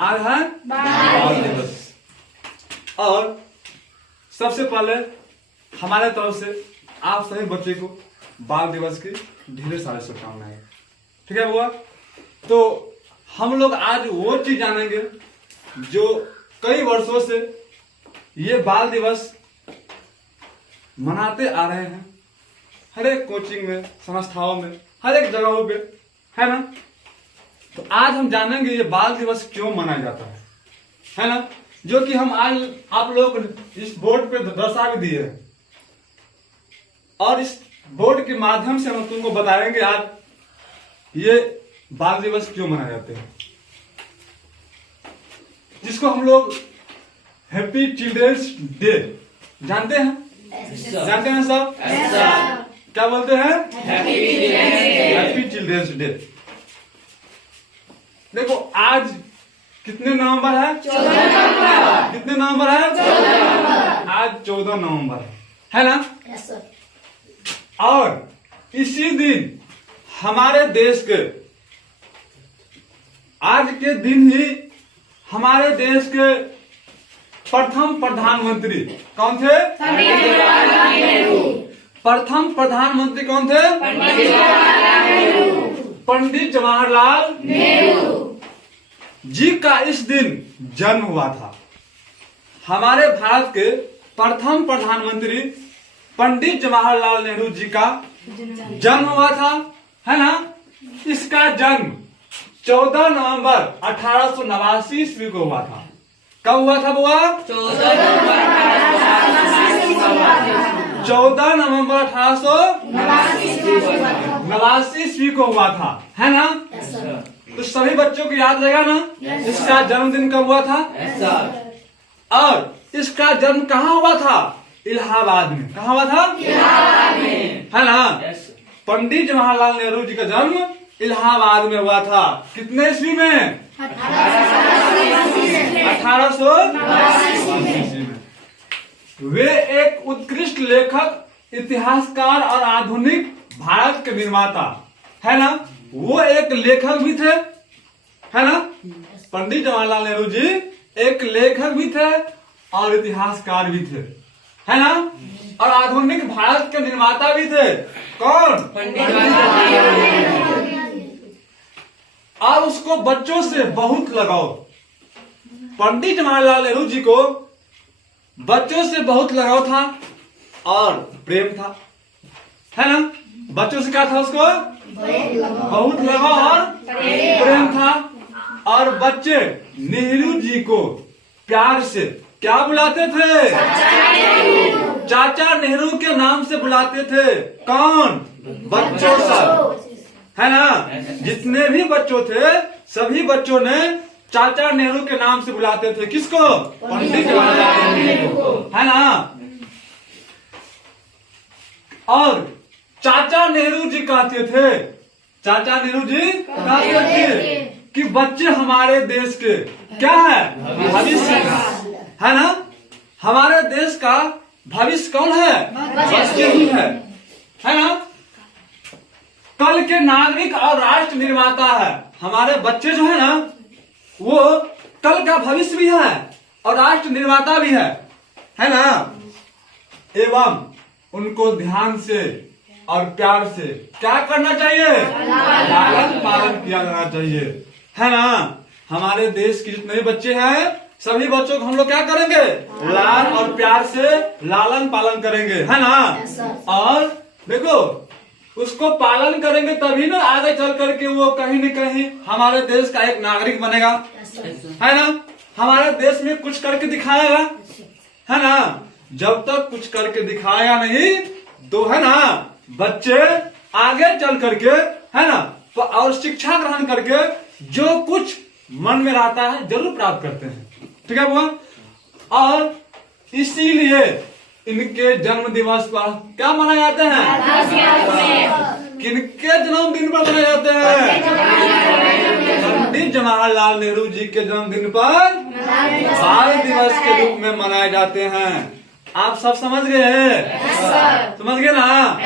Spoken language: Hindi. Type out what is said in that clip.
आज है बाल दिवस। और सबसे पहले हमारे तरफ से आप सभी बच्चे को बाल दिवस की ढेर सारी शुभकामनाएं। ठीक है बुआ? तो हम लोग आज वो चीज जानेंगे जो कई वर्षों से ये बाल दिवस मनाते आ रहे हैं, हर एक कोचिंग में, संस्थाओं में, हर एक जगहों पे, है ना? तो आज हम जानेंगे ये बाल दिवस क्यों मनाया जाता है ना? जो कि हम आज आप लोग इस बोर्ड पे दर्शा भी दिए हैं, और इस बोर्ड के माध्यम से हम तुमको बताएंगे आज ये बाल दिवस क्यों मनाए जाते हैं, जिसको हम लोग हैप्पी चिल्ड्रंस डे जानते हैं। जानते हैं सब? क्या बोलते हैं? Happy children's day. देखो आज कितने नवंबर है? 14 नवंबर। कितने नवंबर है? 14 नवंबर। आज 14 नवंबर है ना? Yes sir. और इसी दिन हमारे देश के, आज के दिन ही हमारे देश के प्रथम प्रधानमंत्री कौन थे? प्रथम प्रधानमंत्री कौन थे? पंडित जवाहरलाल नेहरू जी का इस दिन जन्म हुआ था। हमारे भारत के प्रथम प्रधानमंत्री पंडित जवाहरलाल नेहरू जी का जन्म हुआ था, है ना? इसका जन्म 14 नवंबर 1889 ईस्वी को हुआ था। कब हुआ था बुआ? 14 नवंबर 1889 ईस्वी को हुआ था, है ना? तो सभी बच्चों को याद रहेगा ना इसका जन्मदिन कब हुआ था? और इसका जन्म कहाँ हुआ था? इलाहाबाद में। कहाँ हुआ था? इलाहाबाद में, है ना? पंडित जवाहरलाल नेहरू जी का जन्म इलाहाबाद में हुआ था। कितने ईस्वी में? 1889 में। वे एक उत्कृष्ट लेखक, इतिहासकार और आधुनिक भारत के निर्माता, है ना? वो एक लेखक भी थे, है ना? पंडित जवाहरलाल नेहरू जी एक लेखक भी थे और इतिहासकार भी थे, है ना? और आधुनिक भारत के निर्माता भी थे। कौन? पंडित जवाहरलाल नेहरू। और उसको बच्चों से बहुत लगाव, पंडित जवाहरलाल नेहरू जी को बच्चों से बहुत लगाव था और प्रेम था, है ना? बच्चों से क्या था? उसको बहुत लगाव और प्रेम था। और बच्चे नेहरू जी को प्यार से क्या बुलाते थे? चाचा नेहरू के नाम से बुलाते थे। कौन? बच्चों सब, है ना? जितने भी बच्चों थे सभी बच्चों ने चाचा नेहरू के नाम से बुलाते थे। किसको? पंडित जवाहरलाल नेहरू को, है ना? और चाचा नेहरू जी कहते थे, चाचा नेहरू जी कहते थे कि बच्चे हमारे देश के क्या है? भविष्य है ना? हमारे देश का भविष्य कौन है? बच्चे ही है ना? कल के नागरिक और राष्ट्र निर्माता है। हमारे बच्चे जो है ना, वो कल का भविष्य भी है और राष्ट्र निर्माता भी है ना? एवं उनको ध्यान से और प्यार से क्या करना चाहिए? लालन पालन किया जाना चाहिए, है ना? हमारे देश के जितने भी बच्चे हैं सभी बच्चों को हम लोग क्या करेंगे? लाल और प्यार से लालन पालन करेंगे, है ना? और देखो उसको पालन करेंगे तभी ना आगे चल करके वो कहीं न कहीं हमारे देश का एक नागरिक बनेगा, है ना? हमारे देश में कुछ करके दिखाएगा, है ना? जब तक कुछ करके दिखाया नहीं तो, है ना, बच्चे आगे चल करके, है ना, और शिक्षा ग्रहण करके जो कुछ मन में रहता है जरूर प्राप्त करते हैं। ठीक है बुआ? और इसीलिए इनके जन्म दिवस पर क्या मनाए जाते हैं? किनके जन्मदिन पर मनाए जाते हैं? पंडित जवाहरलाल नेहरू जी के जन्मदिन पर बाल दिवस के रूप में मनाए जाते हैं। आप सब समझ गए हैं? समझ गए ना?